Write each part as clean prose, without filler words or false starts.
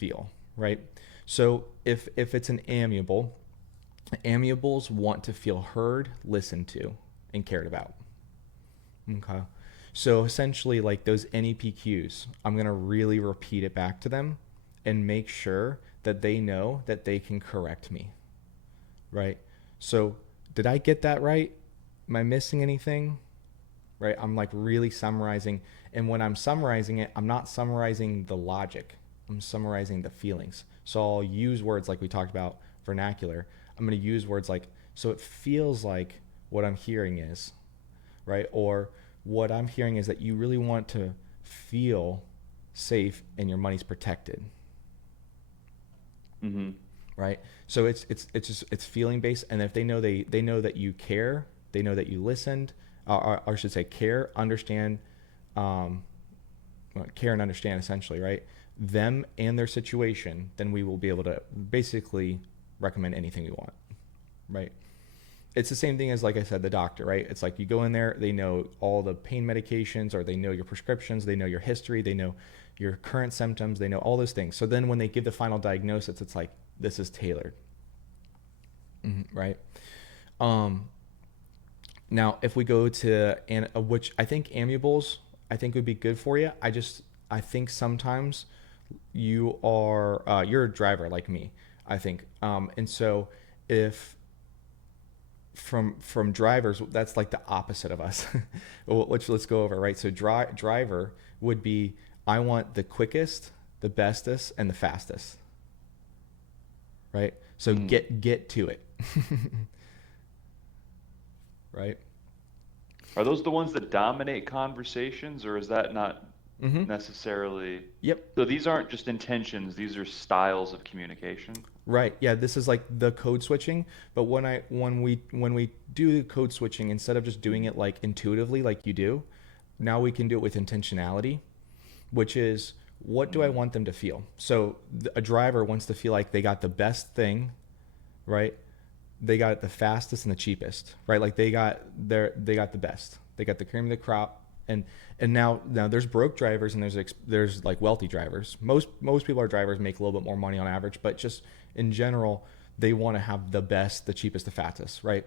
feel, right? So if it's an amiable, amiables want to feel heard, listened to, and cared about. Okay. So essentially, like those NEPQs, I'm going to really repeat it back to them and make sure that they know that they can correct me, right? So, did I get that right? Am I missing anything? Right? I'm like really summarizing. And when I'm summarizing it, I'm not summarizing the logic, I'm summarizing the feelings. So, I'll use words like we talked about vernacular. I'm going to use words like, so it feels like what I'm hearing is, right? Or what I'm hearing is that you really want to feel safe and your money's protected, Mm-hmm. right? So it's just it's feeling based, and if they know that you care, they know that you listened, or I should say care, understand, um, well, care and understand essentially, right? Them and their situation, then we will be able to basically recommend anything we want, right? It's the same thing as, like I said, the doctor, right? It's like you go in there, they know all the pain medications, or they know your prescriptions, they know your history, they know your current symptoms, they know all those things. So then when they give the final diagnosis, it's like this is tailored, right? Um, Now, if we go to which I think amiables, I think would be good for you. I think sometimes you're a driver like me, I think, and so if from drivers, that's like the opposite of us, which let's go over, right? So driver would be, I want the quickest, the bestest, and the fastest, right? So Mm. get to it, right? Are those the ones that dominate conversations, or is that not Mm-hmm. necessarily? Yep. So these aren't just intentions, these are styles of communication. Right. Yeah, this is like the code switching, but when we do the code switching, instead of just doing Mm. it like intuitively like you do, now we can do it with intentionality, which is, what do I Mm. want them to feel? So a driver wants to feel like they got the best thing, right? They got it the fastest and the cheapest, right? Like they got the best. They got the cream of the crop. And now there's broke drivers, and there's like wealthy drivers. Most people are drivers, make a little bit more money on average, but just in general, they want to have the best, the cheapest, the fastest, right?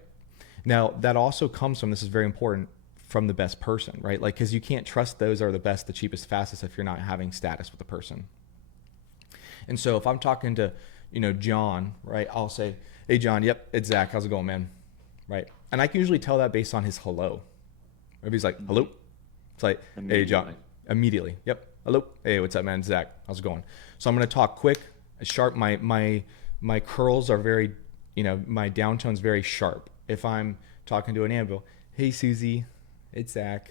Now that also comes from, this is very important, from the best person, right? Like, because you can't trust those are the best, the cheapest, fastest if you're not having status with the person. And so if I'm talking to, John, right, I'll say, hey, John, yep, it's Zach. How's it going, man? Right. And I can usually tell that based on his hello. If he's like, hello, Mm. it's like, hey, John, Immediately. immediately. Yep. Hello. Hey, what's up, man? Zach. How's it going? So I'm going to talk quick, sharp. My curls are very, my downtone's very sharp. If I'm talking to an ambo, hey, Susie, it's Zach.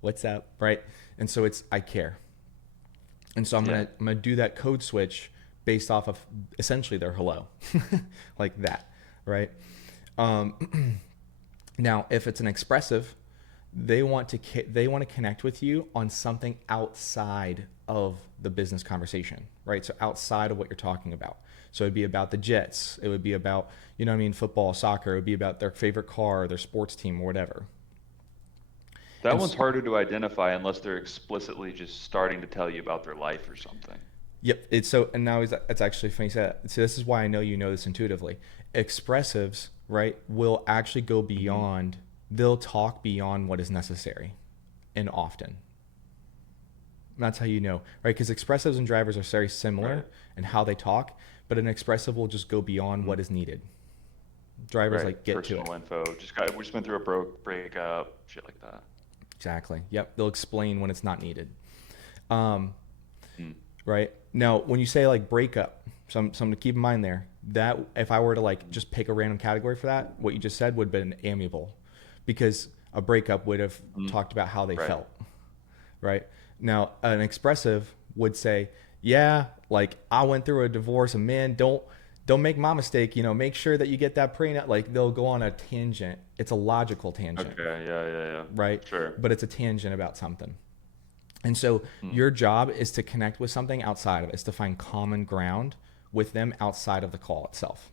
What's up? Right. And so I care. And so Yeah. I'm gonna do that code switch based off of essentially their hello, like that, right? Now, if it's an expressive, they want to connect with you on something outside of the business conversation, right? So outside of what you're talking about. So it'd be about the Jets. It would be about, what I mean, football, soccer. It would be about their favorite car, their sports team, or whatever. That And one's harder to identify unless they're explicitly just starting to tell you about their life or something. yep, it's so. And now it's actually funny you say that. So this is why I know you know this intuitively. Expressives, right, will actually go Hmm. beyond. They'll talk beyond what is necessary, and often. That's how you know, right? Because expressives and drivers are very Right. similar in how they talk, but an expressive will just go beyond Hmm. what is needed. Drivers Right. like get to it. Personal info. We just went through a breakup, shit like that. Exactly. Yep. They'll explain when it's not needed. Um, Mm. right now, when you say like breakup, something to keep in mind there. That if I were to like Mm. just pick a random category for that, what you just said would have been amiable, because a breakup would have Mm. talked about how they Right. felt. Right now, an expressive would say, yeah, like I went through a divorce, and man, don't make my mistake, make sure that you get that prenup. Like they'll go on a tangent. It's a logical tangent, Okay. Yeah. Yeah. Yeah. right? Sure. But it's a tangent about something. And so Mm. your job is to connect with something outside of it, is to find common ground with them outside of the call itself.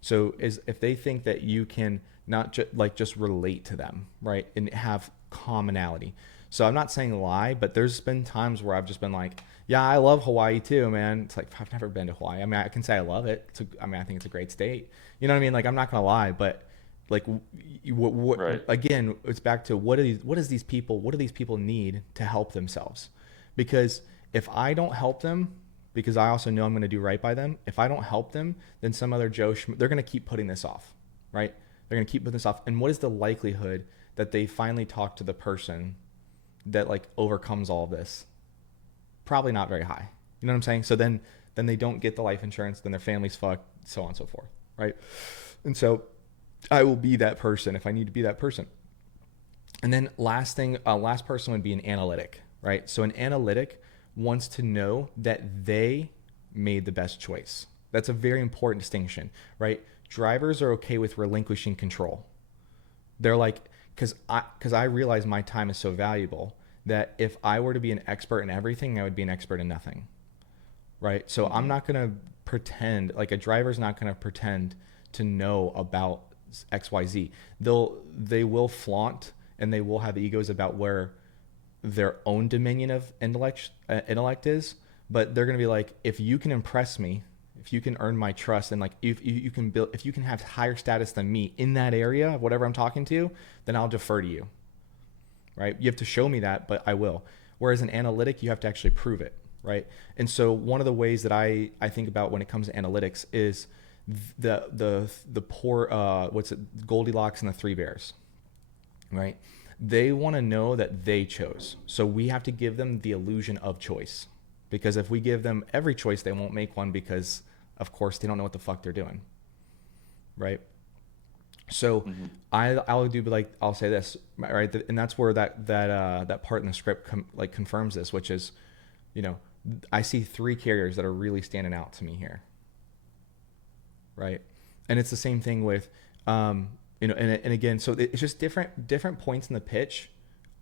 So is if they think that you can not just relate to them, right, and have commonality. So I'm not saying lie, but there's been times where I've just been like, Yeah, I love Hawaii too, man. It's like I've never been to Hawaii. I mean, I can say I love it. I mean, I think it's a great state. You know what I mean? Like, I'm not gonna lie, but like, what Right. again? It's back to what do these people need to help themselves? Because if I don't help them, because I also know I'm gonna do right by them. If I don't help them, then some other they're gonna keep putting this off, right? They're gonna keep putting this off. And what is the likelihood that they finally talk to the person that like overcomes all of this? Probably not very high. You know what I'm saying? So then they don't get the life insurance, then their family's fucked, so on and so forth, right? And so I will be that person if I need to be that person. And then last person would be an analytic, right? So an analytic wants to know that they made the best choice. That's a very important distinction, right? Drivers are okay with relinquishing control. They're like, because I realize my time is so valuable that if I were to be an expert in everything, I would be an expert in nothing, right? So I'm Hmm. not gonna pretend, like a driver's not gonna pretend to know about XYZ. They will flaunt and they will have egos about where their own dominion of intellect is, but they're gonna be like, if you can impress me, if you can earn my trust, and like if you can build, if you can have higher status than me in that area of whatever I'm talking to, then I'll defer to you, right? You have to show me that, but I will. Whereas an analytic, you have to actually prove it, right? And so one of the ways that I think about when it comes to analytics is the poor what's it, Goldilocks and the Three Bears, right? They want to know that they chose. So we have to give them the illusion of choice. Because if we give them every choice, they won't make one because, of course, they don't know what the fuck they're doing, right? So Hmm. I'll do like I'll say this, right? And that's where that part in the script like confirms this, which is, you know, I see three carriers that are really standing out to me here, right? And it's the same thing with, you know, and again, so it's just different points in the pitch,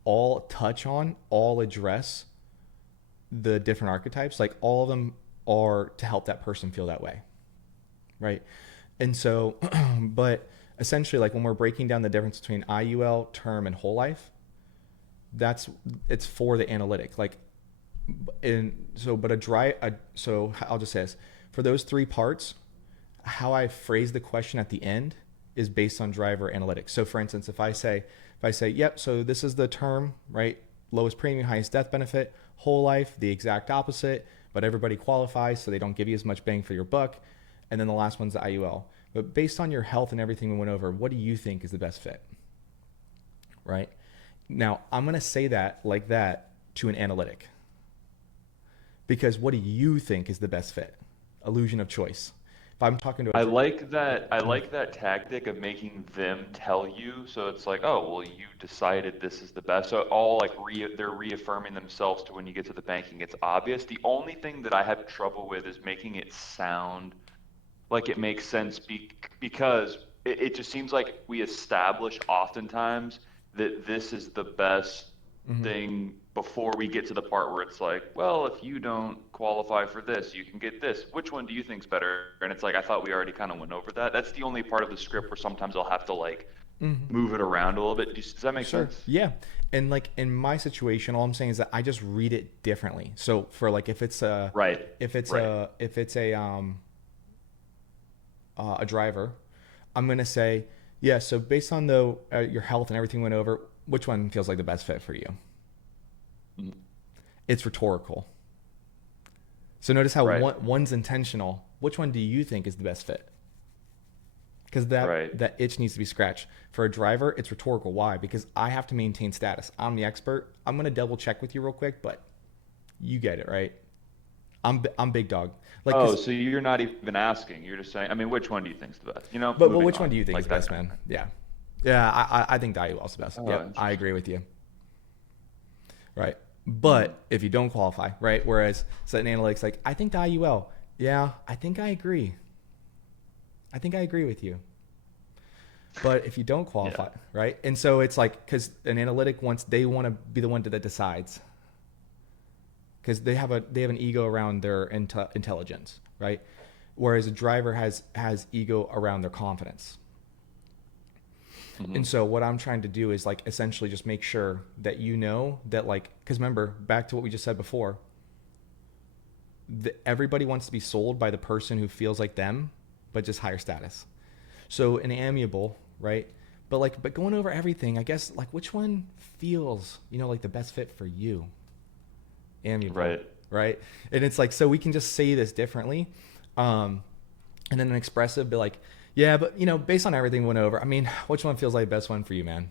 all touch on, all address the different archetypes. Like all of them are to help that person feel that way, right? And so, but essentially, like when we're breaking down the difference between IUL, term, and whole life, that's it's for the analytic. Like, in so, but so I'll just say this: for those three parts, how I phrase the question at the end is based on driver analytics. So, for instance, if I say, yep, so this is the term, right? Lowest premium, highest death benefit. Whole life, the exact opposite, but everybody qualifies, so they don't give you as much bang for your buck. And then the last one's the IUL. But based on your health and everything we went over, what do you think is the best fit? Right? Now, I'm going to say that like that to an analytic because what do you think is the best fit? Illusion of choice. If I'm talking to a I like that. I like that tactic of making them tell you. So it's like, oh, well, you decided this is the best. So all like they're reaffirming themselves to when you get to the banking, it's obvious. The only thing that I have trouble with is making it sound like it makes sense because it just seems like we establish oftentimes that this is the best mm-hmm. thing before we get to the part where it's like, well, if you don't qualify for this, you can get this. Which one do you think's better? And it's like, I thought we already kind of went over that. That's the only part of the script where sometimes I'll have to like Mm-hmm. move it around a little bit. Does that make Sure. sense? Yeah. And like in my situation, all I'm saying is that I just read it differently. So for like Right. Right. if it's a driver, I'm gonna say, yeah. So based on the your health and everything went over, which one feels like the best fit for you? Mhm. It's rhetorical. So notice how Right. one's intentional. Which one do you think is the best fit? Because Right. that itch needs to be scratched. For a driver, it's rhetorical. Why? Because I have to maintain status. I'm the expert. I'm gonna double check with you real quick, but you get it, right? I'm big dog. Like, Oh, cause so you're not even asking. You're just saying, I mean, which one do you think's the best? but Moving which one on, do you think is like the that best, kind of man? thing. Yeah, yeah. I think the IUL's the best. Oh, Yep, I interesting. agree with you. Right. Hmm. But if you don't qualify, right? Whereas certain analytics, like I think the IUL. Yeah, I think I agree. I think I agree with you. But if you don't Yeah. qualify, right? And so it's like because an analytic wants they want to be the one that decides because they have an ego around their intelligence, right? Whereas a driver has ego around their confidence. Hmm. And so what I'm trying to do is like essentially just make sure that you know that like because remember back to what we just said before, everybody wants to be sold by the person who feels like them, but just higher status. So an amiable, right? But going over everything, I guess, like, which one feels, like the best fit for you? Amiable, Right. right? And it's like, so we can just say this differently. And then an expressive be like, yeah, but based on everything we went over, I mean, which one feels like the best one for you, man?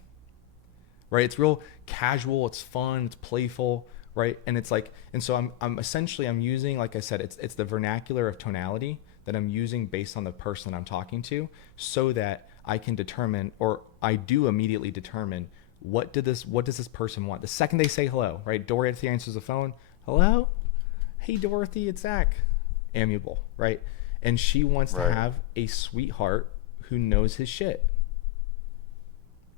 Right? It's real casual, it's fun, it's playful, right? And it's like, and so I'm essentially, I'm using, like I said, it's the vernacular of tonality that I'm using based on the person I'm talking to, so that I can determine, or I do immediately determine, what does this person want? The second they say hello, right? Dorothy answers the phone. Hello? Hey, Dorothy, it's Zach. Amiable, right? And she wants to Right. have a sweetheart who knows his shit,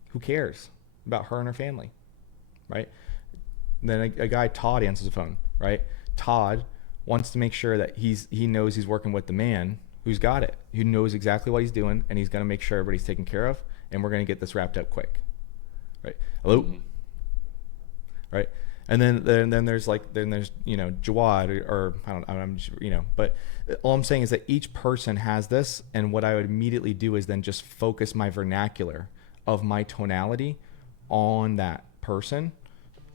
who cares about her and her family, right? And then a guy, Todd, answers the phone, right? Todd wants to make sure that he knows he's working with the man who's got it, who knows exactly what he's doing, and he's going to make sure everybody's taken care of, and we're going to get this wrapped up quick, right? Hello, Mm-hmm. right? And then there's Jawad, or I don't, I'm just, but all I'm saying is that each person has this, and what I would immediately do is then just focus my vernacular of my tonality on that person,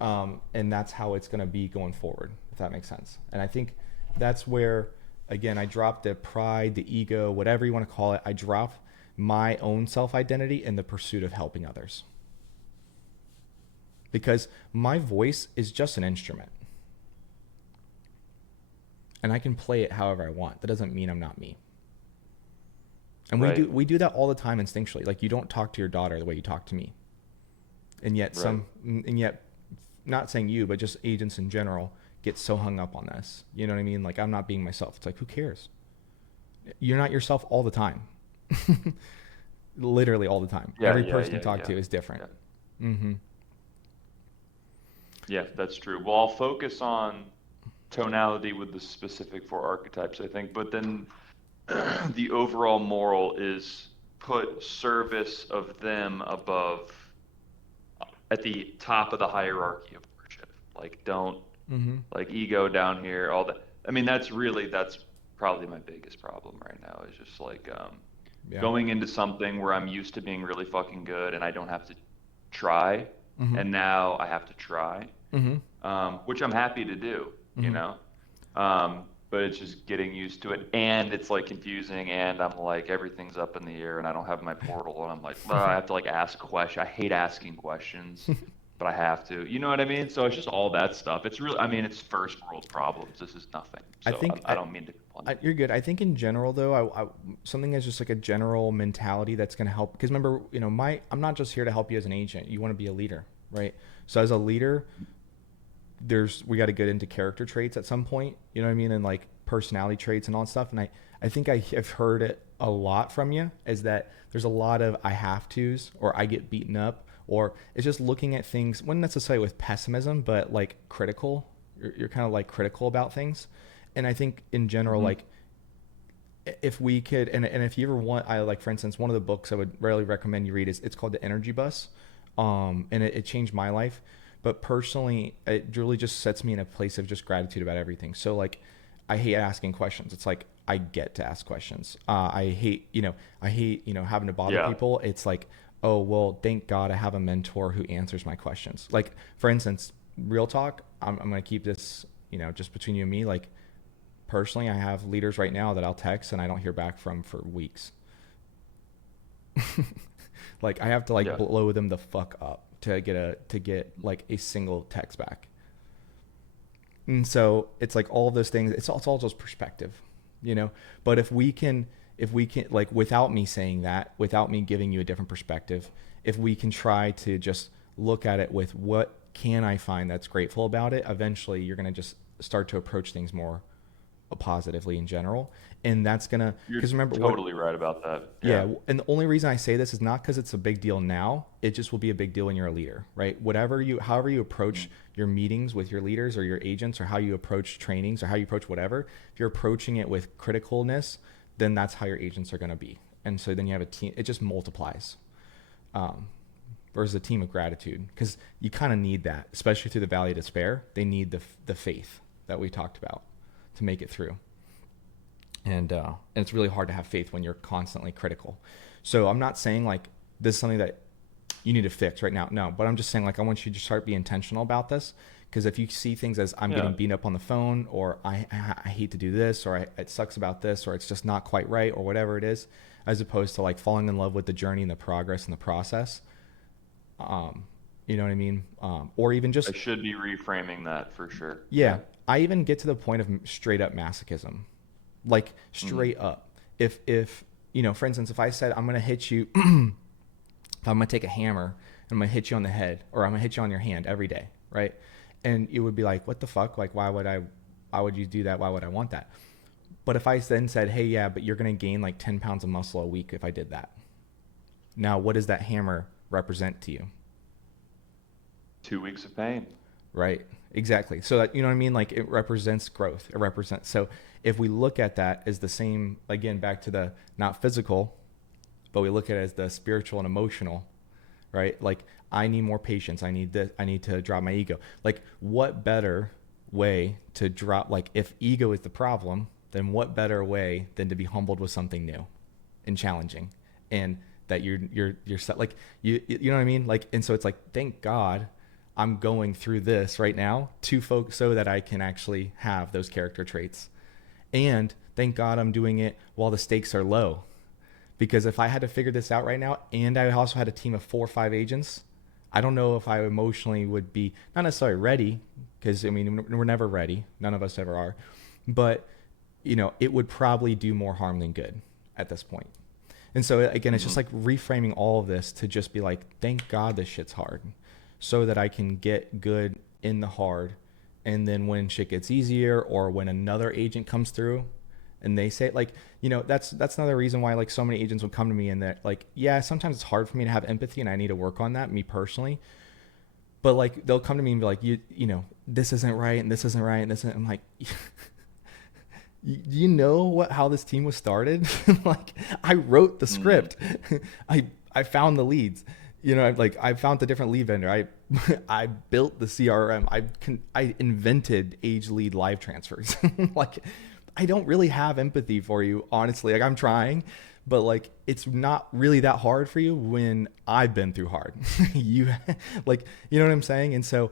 and that's how it's going to be going forward, if that makes sense. And I think that's where, again, I drop the pride, the ego, whatever you want to call it. I drop my own self-identity in the pursuit of helping others, because my voice is just an instrument, and I can play it however I want. That doesn't mean I'm not me. And Right. we do that all the time instinctually. Like, you don't talk to your daughter the way you talk to me. And yet Right. not saying you, but just agents in general get so hung up on this. You know what I mean? Like, I'm not being myself. It's like, who cares? You're not yourself all the time. Literally all the time. Yeah. Every Yeah. person you Yeah. talk Yeah. to is different. Yeah. Mm-hmm. Yeah, that's true. Well, I'll focus on tonality with the specific for archetypes, I think, but then the overall moral is put service of them above, at the top of the hierarchy of worship. Like, don't, Mm-hmm. like, ego down here, all that. I mean, that's probably my biggest problem right now, is just like, Yeah. going into something where I'm used to being really fucking good and I don't have to try, Mm-hmm. and now I have to try, Mm-hmm. which I'm happy to do, you Mm-hmm. know. But it's just getting used to it, and it's like confusing, and I'm like, everything's up in the air, and I don't have my portal, and I'm like, "Ugh," I have to like ask questions. I hate asking questions, but I have to. You know what I mean? So it's just all that stuff. It's really, I mean, it's first world problems. This is nothing. I So think I don't mean to complain. you're good. I think in general, though, something is just like a general mentality that's going to help. Because remember, I'm not just here to help you as an agent. You want to be a leader, right? So as a leader, we got to get into character traits at some point. You know what I mean? And like personality traits and all that stuff. And I think I have heard it a lot from you, is that there's a lot of I have tos, or I get beaten up, or it's just looking at things, wouldn't necessarily with pessimism, but like critical. You're kind of like critical about things. And I think in general, Hmm. like, if we could, and if you ever want, I like, for instance, one of the books I would rarely recommend you read it's called The Energy Bus. And it changed my life. But personally, it really just sets me in a place of just gratitude about everything. So like, I hate asking questions. It's like, I get to ask questions. I hate, having to bother Yeah. people. It's like, oh, well, thank God I have a mentor who answers my questions. Like, for instance, real talk, I'm going to keep this, just between you and me. Like, personally, I have leaders right now that I'll text and I don't hear back from for weeks. Like, I have to like Yeah. blow them the fuck up to get like a single text back. And so it's like all of those things. It's all just perspective, you know. But if we can, like, without me saying that, without me giving you a different perspective, if we can try to just look at it with what can I find that's grateful about it, eventually you're gonna just start to approach things more positively in general. And that's gonna, You're because remember what, totally right about that. Yeah. yeah, and the only reason I say this is not because it's a big deal now. It just will be a big deal when you're a leader, right? However you approach your meetings with your leaders or your agents, or how you approach trainings, or how you approach whatever, if you're approaching it with criticalness, then that's how your agents are going to be. And so then you have a team. It just multiplies. Versus a team of gratitude, because you kind of need that, especially through the valley of despair. They need the faith that we talked about. to make it through. And it's really hard to have faith when you're constantly critical. So I'm not saying like this is something that you need to fix right now. No, but I'm just saying like I want you to start being intentional about this. Because if you see things as I'm getting beat up on the phone, or I hate to do this, or it sucks about this, or it's just not quite right, or whatever it is, as opposed to like falling in love with the journey and the progress and the process, you know what I mean? Or even just I should be reframing that for sure. yeah. I even get to the point of straight up masochism, like straight up. If you know, for instance, if I said I'm gonna hit you, if I'm gonna take a hammer and I'm gonna hit you on the head, or I'm gonna hit you on your hand every day, right? And you would be like, what the fuck? Like, why would you do that? Why would I want that? But if I then said, hey, yeah, but you're going to gain like 10 pounds of muscle a week if I did that. Now, what does that hammer represent to you? 2 weeks of pain. Right. Exactly. So that, you know what I mean? Like it represents growth. It represents. So if we look at that as the same, again, back to the not physical, but we look at it as the spiritual and emotional, right? Like I need more patience. I need this. I need to drop my ego. Like what better way to drop, like if ego is the problem, then what better way than to be humbled with something new and challenging, and that you're set, like you know what I mean? Like, and so it's like, thank God I'm going through this right now to focus so that I can actually have those character traits. And thank God I'm doing it while the stakes are low. Because if I had to figure this out right now, and I also had a team of 4 or 5 agents, I don't know if I emotionally would be not necessarily ready, because I mean, we're never ready. None of us ever are. But, you know, it would probably do more harm than good at this point. And so again, it's just like reframing all of this to just be like, thank God this shit's hard, so that I can get good in the hard. And then when shit gets easier, or when another agent comes through and they say, like, you know, that's another reason why like so many agents would come to me and that like, yeah, sometimes it's hard for me to have empathy and I need to work on that, me personally. But like, they'll come to me and be like, you know, this isn't right. And this isn't right. And this isn't, I'm like, you know how this team was started? Like I wrote the script. I found the leads, you know, like I found the different lead vendor. I built the CRM. I invented age lead live transfers. Like, I don't really have empathy for you, honestly. Like I'm trying, but like, it's not really that hard for you when I've been through hard. You like, you know what I'm saying? And so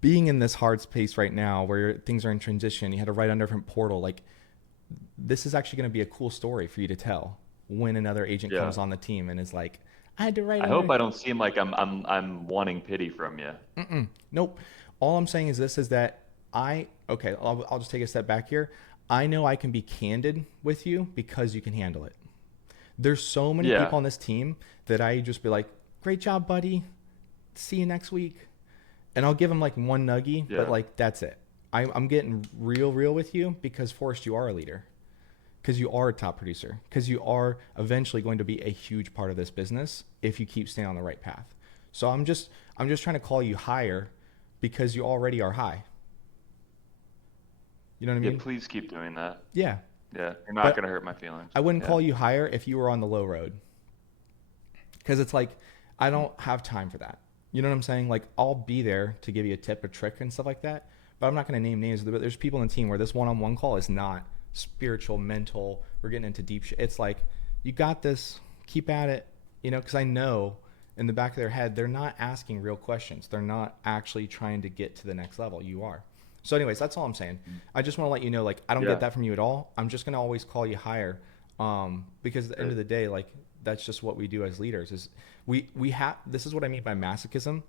being in this hard space right now where things are in transition, you had to write on a different portal. Like this is actually going to be a cool story for you to tell when another agent comes on the team and is like, I had to write. I hope I don't seem like I'm wanting pity from you. Nope. All I'm saying is this, is that I'll just take a step back here. I know I can be candid with you because you can handle it. There's so many people on this team that I just be like, great job, buddy. See you next week. And I'll give them like one nuggie, but like, that's it. I'm getting real with you because Forrest, you are a leader, because you are a top producer, because you are eventually going to be a huge part of this business if you keep staying on the right path. So I'm just trying to call you higher because you already are high. You know what I mean? Yeah, please keep doing that. Yeah. Yeah, you're not going to hurt my feelings. I wouldn't call you higher if you were on the low road, because it's like, I don't have time for that. You know what I'm saying? Like, I'll be there to give you a tip, a trick, and stuff like that, but I'm not going to name names. But there's people in the team where this one-on-one call is not spiritual, mental, we're getting into deep shit. It's like, you got this, keep at it, you know, because I know in the back of their head, they're not asking real questions. They're not actually trying to get to the next level. You are. So anyways, that's all I'm saying. I just want to let you know, like, I don't get that from you at all. I'm just going to always call you higher, because at the end of the day, like, that's just what we do as leaders. Is we have, this is what I mean by masochism.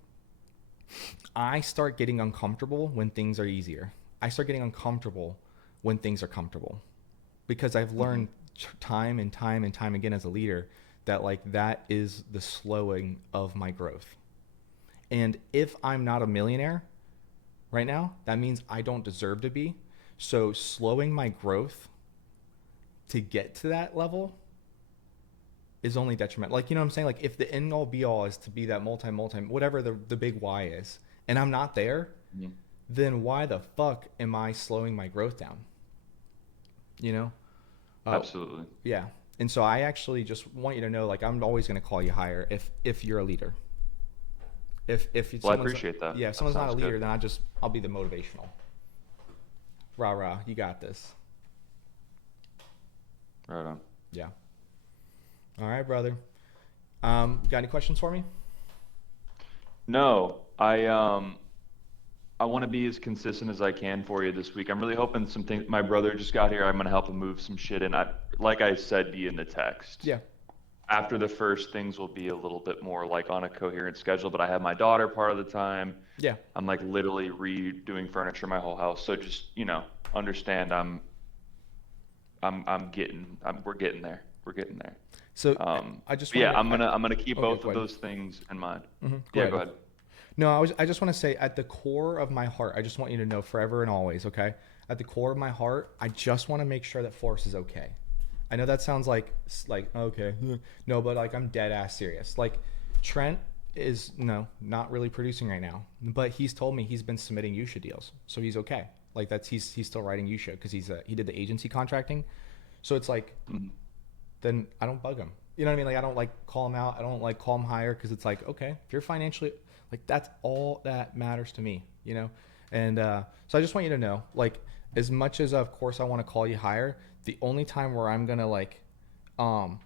I start getting uncomfortable when things are easier. I start getting uncomfortable when things are comfortable, because I've learned time and time again as a leader that like that is the slowing of my growth. And if I'm not a millionaire right now, that means I don't deserve to be. So slowing my growth to get to that level is only detrimental. Like, you know what I'm saying? Like, if the end all be all is to be that multi, whatever the big why is, and I'm not there, then why the fuck am I slowing my growth down? You know? Absolutely. Yeah. And so I actually just want you to know, like, I'm always going to call you higher if you're a leader. If I appreciate that. Yeah, if someone's not a leader, then I'll be the motivational. Rah rah, you got this. Right on. Yeah. All right, brother. Got any questions for me? No, I want to be as consistent as I can for you this week. I'm really hoping some things. My brother just got here. I'm gonna help him move some shit in. Like I said to you in the text. Yeah. After the first, things will be a little bit more like on a coherent schedule. But I have my daughter part of the time. Yeah. I'm like literally redoing furniture in my whole house. So just understand. We're getting there. We're getting there. So I just But yeah, wanted to. I'm gonna keep Okay, both go of ahead. those things in mind. Go Yeah, go ahead. ahead. No, I just want to say at the core of my heart, I just want you to know forever and always, okay? At the core of my heart, I just want to make sure that Forrest is okay. I know that sounds like okay. No, but like I'm dead ass serious. Like Trent is not really producing right now, but he's told me he's been submitting Yusha deals. So he's okay. Like he's still writing Yusha because he did the agency contracting. So it's like Mhm. then I don't bug him. You know what I mean? Like I don't like call him out. I don't like call him higher because it's like, okay, if you're financially like that's all that matters to me, you know? And so I just want you to know, like, as much as of course I want to call you higher, the only time where I'm gonna like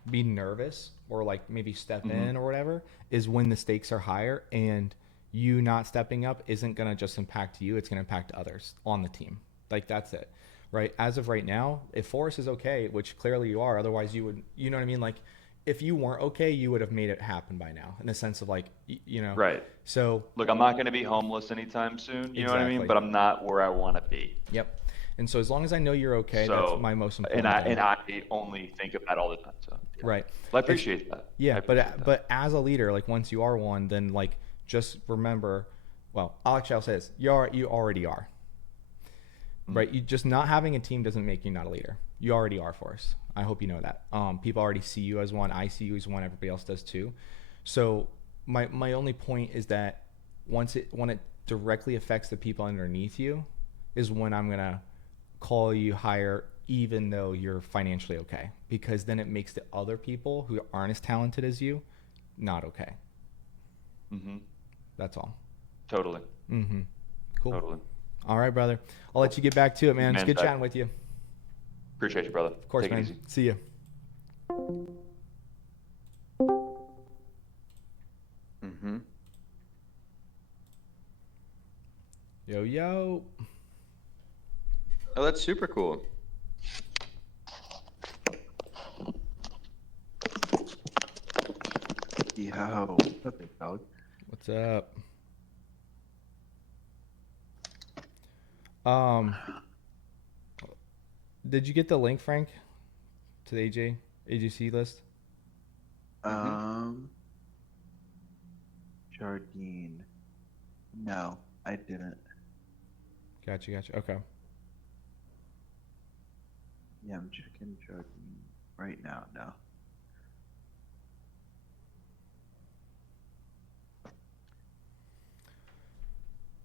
be nervous or like maybe step Mhm. in or whatever is when the stakes are higher and you not stepping up isn't gonna just impact you, it's gonna impact others on the team. Like that's it, right? As of right now, if Forrest is okay, which clearly you are, otherwise you would, you know what I mean? Like if you weren't okay, you would have made it happen by now in the sense of like, you know, Right. so Look, I'm not going to be homeless anytime soon, you know what I mean? exactly. But I'm not where I want to be. Yep. And so as long as I know you're okay, that's So, my most and important I thing. and I only think of that all the time. So, yeah. Right. Well, I It's appreciate that. I yeah, appreciate that. but as a leader, like once you are one, then like just remember, well, Alex Chow says you already are. Mhm. Right? You just not having a team doesn't make you not a leader. You already are for us. I hope you know that. People already see you as one. I see you as one. Everybody else does too. So my only point is that when it directly affects the people underneath you, is when I'm gonna call you higher, even though you're financially okay, because then it makes the other people who aren't as talented as you not okay. Mhm. That's all. Totally. Mm-hmm. Cool. Totally. All right, brother. I'll let Cool. you get back to it, man. It's Man, good chatting with you. appreciate you, brother. Of course, Take it man. easy. See you. Mhm. Yo, yo. Oh, that's super cool. Yo, what's up, big dog? What's up? Um, did you get the link, Frank, to the AGC list? Um, Jardine. No, I didn't. Gotcha. Okay. Yeah, I'm checking Jardine right now. No.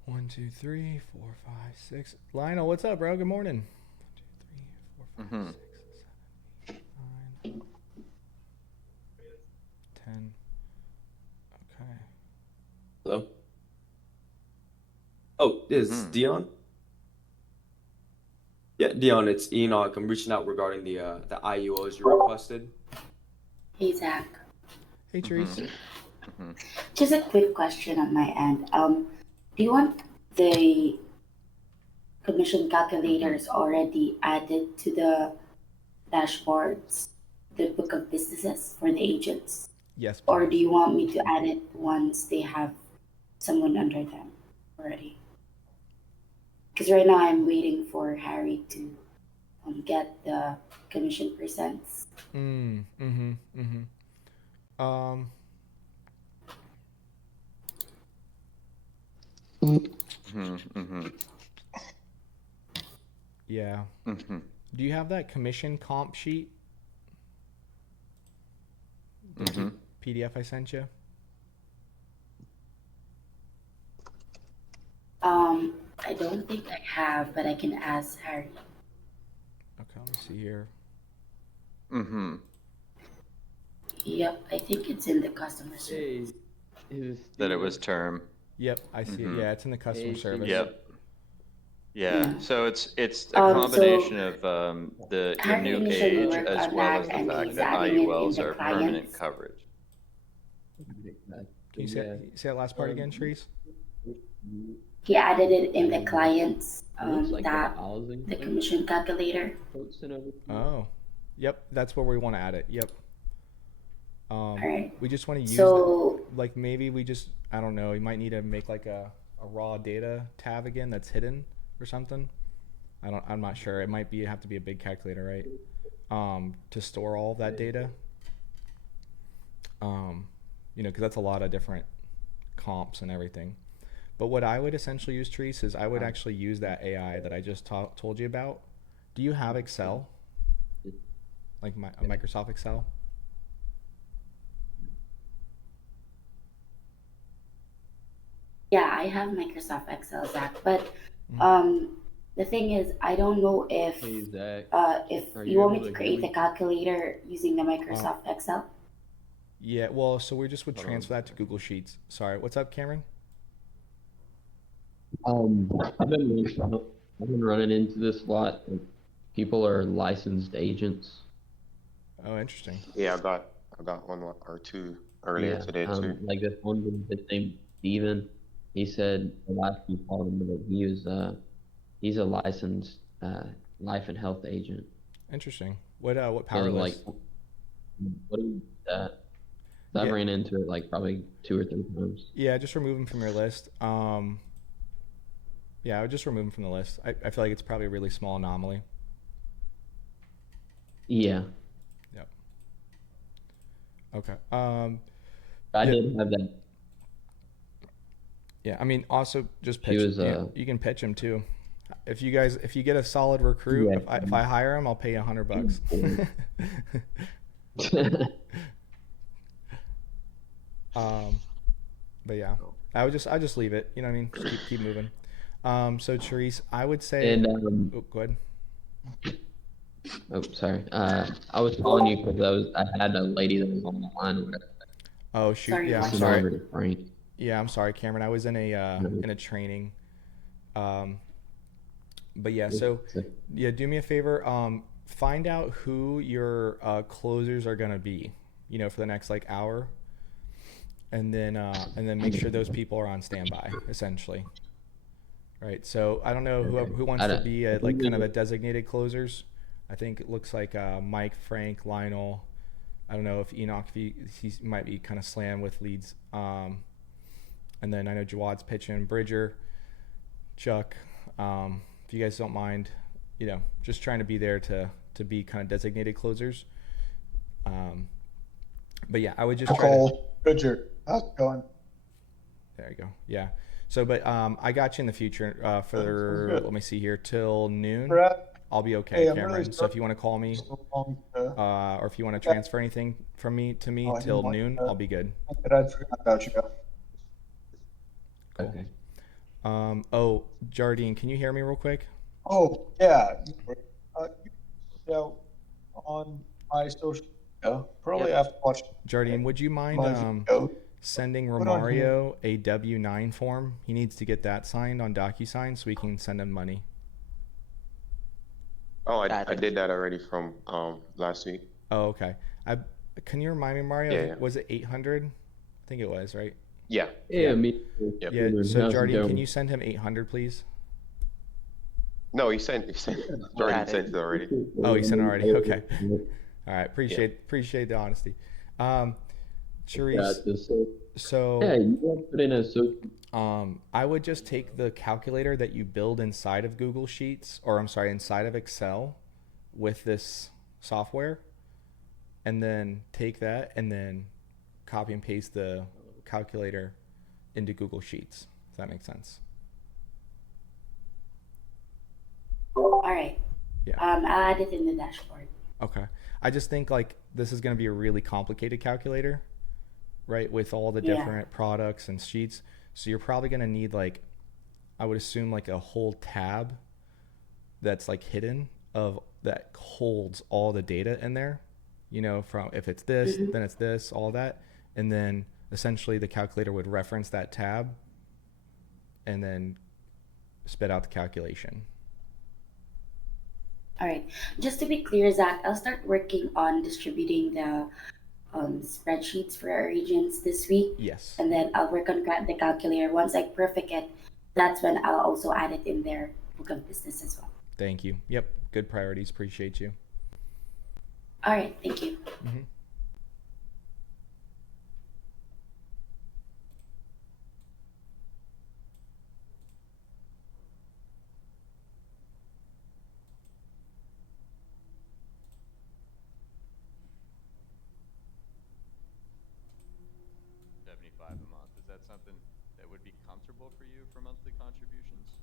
One, two, three, four, five, six. Lionel, what's up, bro? Good morning. 1, 2, 3, 4, 5, Mhm. 6, 7, 8, 9, 10. Okay. Hello? Oh, is Mhm. Dion? Yeah, Dion, it's Enoch. I'm reaching out regarding the IUOs you requested. Hey Zach, Hey, Therese. Mhm. Mhm. just a quick question on my end. Do you want the commission calculators already added to the dashboards, the book of businesses for the agents? Yes, Or do please. you want me to add it once they have someone under them already? Because right now I'm waiting for Harry to get the commission percents. Um, Mhm. Mhm. yeah. Mhm. Do you have that commission comp sheet? The Mhm. PDF I sent you? I don't think I have, but I can ask Harry. Okay, let me see here. Mhm. Yep, I think it's in the customer service. Hey, is That it Steve was term. Yep, I see it. Mhm. Yeah, it's in the customer Hey, service. Steven. Yep. Yeah, Yeah. so it's a So combination of the how do you new initially age work as on well as that, the and fact he's that adding it in IULs the are permanent clients? coverage. Can you say that last part again, Trees? He added it in the clients It looks like the tab, housing the commission calculator. quote sent over to you. Oh, yep. That's where we want to add it. Yep. All right. We just want to use the, So like maybe we just, I don't know, you might need to make like a raw data tab again that's hidden or something. I'm not sure. It might be have to be a big calculator, right? To store all of that data. Because that's a lot of different comps and everything. But what I would essentially use, Therese, is I would actually use that AI that I just told you about. Do you have Excel? Like Microsoft Excel? yeah, I have Microsoft Excel, Zach, but Mhm. the thing is, I don't know Hey Zach, if are you you want able me to to hear create me? a calculator using the Uh, Microsoft Excel. yeah, well, so we just would Hold on. transfer that to Google Sheets. Sorry, what's up, Cameron? Um, I've been I've been running into this a lot. People are licensed agents. Oh, interesting. Yeah, I got one or two earlier Yeah. today too. Like this one dude, his name's Steven. He said the last few called him that he's a licensed life and health agent. Interesting. What So power like, list? what do you that? I've Yeah, ran into it like probably 2 or 3 times. yeah, just remove them from your list. Yeah, I would just remove them from the list. I feel like it's probably a really small anomaly. Yeah, Yep. Okay. I Yeah, did have that. yeah. I mean, also just She pitch. was You can pitch him too. If you get a solid recruit, yeah. if I hire him, I'll pay you $100. um, but yeah, I just leave it. You know what I mean? Just keep moving. So Therese, I would say. And Oh, go ahead. oh, sorry. I was calling you because I had a lady that was on the line with Oh shoot. Sorry, Yeah, I'm what? sorry. over to Frank. Yeah, I'm sorry, Cameron. I was in a training. Um, but yeah, so yeah, do me a favor. Find out who your closers are gonna be. For the next like hour, and then make sure those people are on standby. Essentially, right? So I don't know who wants I to don't, be I a like think kind of a designated closers. I think it looks like Mike, Frank, Lionel. I don't know if Enoch, if he might be kind of slammed with leads. And then I know Jawad's pitching, Bridger, Chuck. If you guys don't mind, just trying to be there to be kind of designated closers. But yeah, I would just try to. Nicole, Bridger, how's it going? There you go. Yeah. So, but I got you in the future Sounds for good. let me see here till noon. Brad, I'll be okay, hey, I'm Cameron. really So if you want to call me, so long or if you want to transfer anything from me to me I didn't till like noon, I'll be good. that I forgot about you. Cool. Okay. Oh, Jardine, can you hear me real quick? Oh, yeah. On my social media, probably Yep. after watching Jardine, would you mind my video, sending put on here. Romario a W-9 form? He needs to get that signed on DocuSign so we can send him money. Oh, I did that already from last week. Oh, okay. Can you remind me, Mario? Yeah. Was it 800? I think it was, right? Yeah. Yeah, me. Yep. Yeah. So How's it Jardine, can going? you send him 800, please? No, he sent Jordan sent it already. Oh, he sent it already. Okay. All right. Appreciate the honesty. Therese, so Yeah, you want to put in a social. I would just take the calculator that you build inside of Google Sheets, or I'm sorry, inside of Excel with this software, and then take that and then copy and paste the calculator into Google Sheets. Does that make sense? All right. Yeah. I'll add it in the dashboard. Okay. I just think like this is going to be a really complicated calculator, right? With all the Yeah. different products and sheets. So you're probably going to need like, I would assume like a whole tab that's like hidden that holds all the data in there, from if it's this, then it's this, all that. And then essentially the calculator would reference that tab and then spit out the calculation. All right. Just to be clear, Zach, I'll start working on distributing the spreadsheets for our agents this week, Yes. and then I'll work on the calculator. Once I perfect it, that's when I'll also add it in their book of business as well. Thank you. Yep. Good priorities. Appreciate you. All right. Thank you. Mm-hmm. $75 a month. Is that something that would be comfortable for you for monthly contributions?